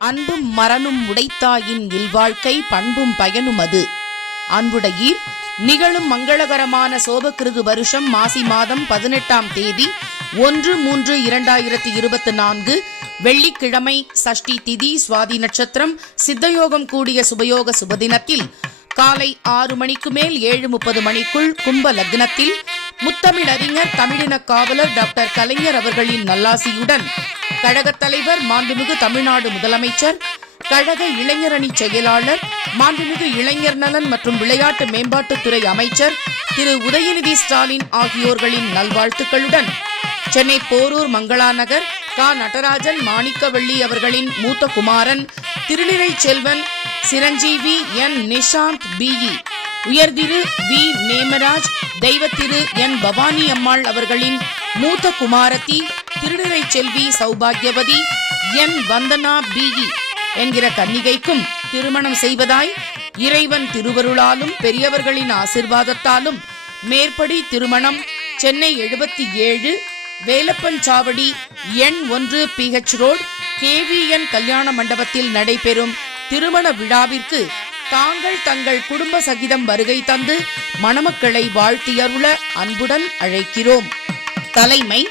அன்பும் மரணும் உடைத்தாயின் இல்வாழ்க்கை பண்பும் பயனும் அது. அன்புடையீர் நிகழும் மங்களகரமான சோபகிருது வருஷம் மாசி மாதம் பதினெட்டாம் தேதி ஒன்று மூன்று இரண்டாயிரத்தி இருபத்தி நான்கு வெள்ளிக்கிழமை சஷ்டி திதி சுவாதி நட்சத்திரம் சித்தயோகம் கூடிய சுபயோக சுபதினத்தில் காலை ஆறு மணிக்கு மேல் ஏழு முப்பது மணிக்குள் கும்ப லக்னத்தில் முத்தமிழ் அறிஞர் தமிழின காவலர் டாக்டர் கலைஞர் அவர்களின் நல்லாசியுடன் கழகத் தலைவர் மாண்புமிகு தமிழ்நாடு முதலமைச்சர் கழக இளைஞரணி செயலாளர் மாண்புமிகு இளைஞர் நலன் மற்றும் விளையாட்டு மேம்பாட்டுத்துறை அமைச்சர் திரு. உதயநிதி ஸ்டாலின் ஆகியோர்களின் நல்வாழ்த்துக்களுடன் சென்னை போரூர் மங்களா நகர் கா. நடராஜன் மாணிக்கவள்ளி அவர்களின் மூத்த குமாரன் திருநிலை செல்வன் சிரஞ்சீவி என். நிஷாந்த் பிஇ உயர்திரு வி. நேமராஜ் தெய்வத்திரு என். பவானி அம்மாள் அவர்களின் மூத்த குமாரத்தி திருநிறை செல்வி சௌபாகியவதி என். வந்தனா பிஇ என்கிற கன்னிகைக்கும் திருமணம் செய்வதாய் இறைவன் திருவருளாலும் பெரியவர்களின் ஆசிர்வாதத்தாலும் மேற்படி திருமணம் சென்னை எழுபத்தி ஏழு வேலப்பன் சாவடி எண் ஒன்று பிஹெச் ரோடு கேவிஎன் கல்யாண மண்டபத்தில் நடைபெறும் திருமண விழாவிற்கு தாங்கள் தங்கள் குடும்ப சகிதம் வருகை தந்து மணமக்களை வாழ்த்தியருள அன்புடன் அழைக்கிறோம். தலைமை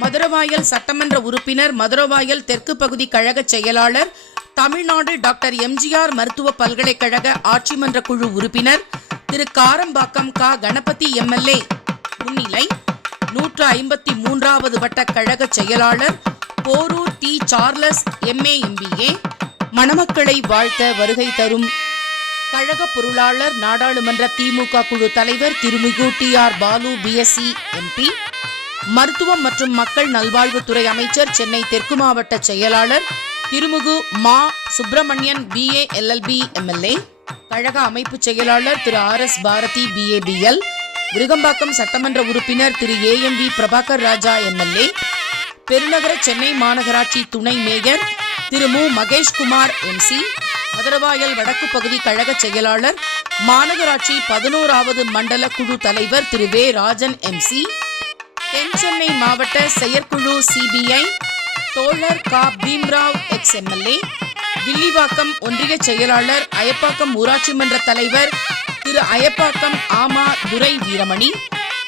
மதுரவாயல் சட்டமன்ற உறுப்பினர் மதுரவாயல் தெற்கு பகுதி கழக செயலாளர் தமிழ்நாடு டாக்டர் எம்ஜிஆர் மருத்துவ பல்கலைக்கழக ஆட்சிமன்ற குழு உறுப்பினர் திரு காரம்பாக்கம் கா. கணபதி எம்எல்ஏ. முன்னிலை நூற்று ஐம்பத்தி மூன்றாவது வட்ட கழக செயலாளர் Porur T. Charles MA. MBA மணமக்களை வாழ்த்த வருகை தரும் கழக பொருளாளர் நாடாளுமன்ற திமுக குழு தலைவர் திருமிகு T R Baalu BSc MP மருத்துவம் மற்றும் மக்கள் நல்வாழ்வுத்துறை அமைச்சர் சென்னை தெற்கு மாவட்ட செயலாளர் திருமுகு மா. சுப்பிரமணியன் பிஏ எல்எல்பி எம்எல்ஏ கழக அமைப்பு செயலாளர் Thiru R S Bharathi BA BL Virugambakkam சட்டமன்ற உறுப்பினர் திரு ஏஎம்பி பிரபாகர் ராஜா எம்எல்ஏ பெருநகர சென்னை மாநகராட்சி துணை மேயர் திரு மு. மகேஷ்குமார் எம்சி மதுரவாயல் வடக்கு பகுதி கழக செயலாளர் மாநகராட்சி பதினோராவது மண்டல குழு தலைவர் திரு. வே. ராஜன் எம்சி தென் சென்னை மாவட்ட செயற்குழு சிபிஐ தோழர் கா. பீம்ராவ் எக்ஸ் எம்எல்ஏ வில்லிவாக்கம் ஒன்றிய செயலாளர் அயப்பாக்கம் ஊராட்சி மன்ற தலைவர் திரு. அயப்பாக்கம் ஆமா துரை வீரமணி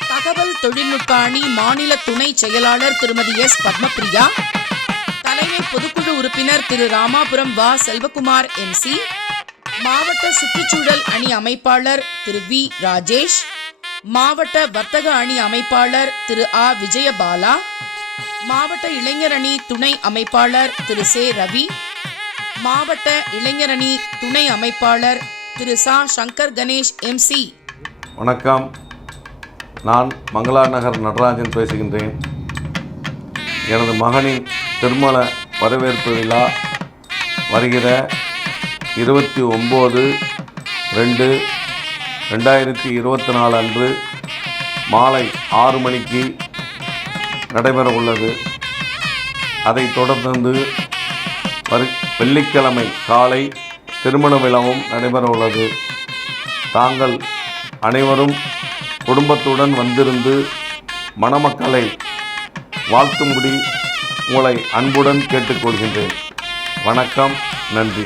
தகவல் தொழில்நுட்ப அணி மாநில துணை செயலாளர் திருமதி எஸ். பத்மபிரியா பொதுக்குழு உறுப்பினர் திரு ராமாபுரம் வா. செல்வகுமார் எம்சி மாவட்ட சுற்றுச்சூழல் அணி அமைப்பாளர் திரு வி. ராஜேஷ் மாவட்ட வர்த்தக அணி அமைப்பாளர் திரு ஆ. விஜயபாலா மாவட்ட இளைஞரணி துணை அமைப்பாளர் திரு சே. ரவி மாவட்ட இளைஞரணி துணை அமைப்பாளர் திரு சா. சங்கர் கணேஷ் எம்சி வணக்கம். நான் மங்களா நகர் நடராஜன் பேசுகின்றேன். எனது மகனின் திருமண வரவேற்பு விழா வருகிற இருபத்தி ஒம்பது ரெண்டு ரெண்டாயிரத்தி இருபத்தி நாலு அன்று மாலை ஆறு மணிக்கு நடைபெற உள்ளது. அதைத் தொடர்ந்து வரு வெள்ளிக்கிழமை காலை திருமண விழாவும் நடைபெற உள்ளது. தாங்கள் அனைவரும் குடும்பத்துடன் வந்திருந்து மணமக்களை வாழ்த்தும்படி உங்களை அன்புடன் கேட்டுக்கொள்கின்றேன். வணக்கம் நன்றி.